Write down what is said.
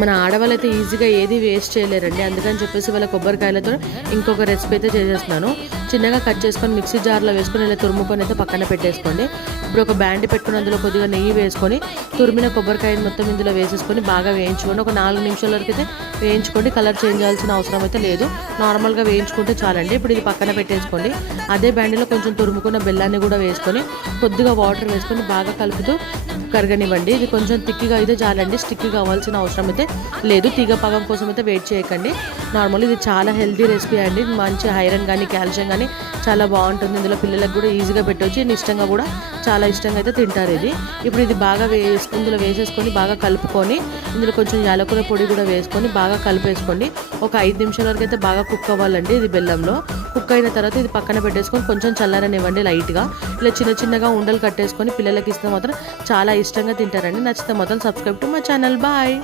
మన ఆడవాళ్ళైతే ఈజీగా ఏది వేస్ట్ చేయలేరండి. అందుకని చెప్పేసి వాళ్ళ కొబ్బరికాయలతో ఇంకొక రెసిపీ అయితే చేసేస్తున్నాను. చిన్నగా కట్ చేసుకొని మిక్సీ జార్లో వేసుకొని ఇలా తురుముకొని అయితే పక్కన పెట్టేసుకోండి. ఇప్పుడు ఒక బ్యాండ్ పెట్టుకుని అందులో కొద్దిగా నెయ్యి వేసుకొని తురిమిన కొబ్బరికాయని మొత్తం ఇందులో వేసేసుకొని బాగా వేయించుకోండి. ఒక 4 నిమిషాల వరకు అయితే వేయించుకోండి. కలర్ చేంజ్ చేయాల్సిన అవసరం అయితే లేదు, నార్మల్గా వేయించుకుంటే చాలండి. ఇప్పుడు ఇది పక్కన పెట్టేసుకోండి. అదే బ్యాండ్లో కొంచెం తురుముకున్న బెల్లాన్ని కూడా వేసుకొని కొద్దిగా వాటర్ వేసుకొని బాగా కలుపుతూ కరగనివ్వండి. ఇది కొంచెం తిక్కిగా అయితే చాలండి, స్టిక్కి కావాల్సిన అవసరం అయితే లేదు. తీగ పాకం కోసం అయితే వెయిట్ చేయకండి. నార్మల్ ఇది చాలా హెల్తీ రెసిపీ అండి. మంచి ఐరన్ కానీ కాల్షియం కానీ చాలా బాగుంటుంది. ఇందులో పిల్లలకు కూడా ఈజీగా పెట్టవచ్చు. ఇష్టంగా కూడా చాలా ఇష్టంగా అయితే తింటారు ఇది. ఇప్పుడు ఇది బాగా ఇందులో వేసేసుకొని బాగా కలుపుకొని ఇందులో కొంచెం యాలకుల పొడి కూడా వేసుకొని బాగా కలిపేసుకోండి. ఒక 5 నిమిషాల వరకు అయితే బాగా కుక్ అవ్వాలండి ఇది బెల్లంలో. కుక్ అయిన తర్వాత ఇది పక్కన పెట్టేసుకొని కొంచెం చల్లారనివ్వండి లైట్గా. ఇలా చిన్నగా ఉండలు కట్టేసుకొని పిల్లలకి ఇస్తే మాత్రం చాలా ఇష్టంగా తింటారండి. నచ్చితే మాత్రం subscribe to my channel. Bye.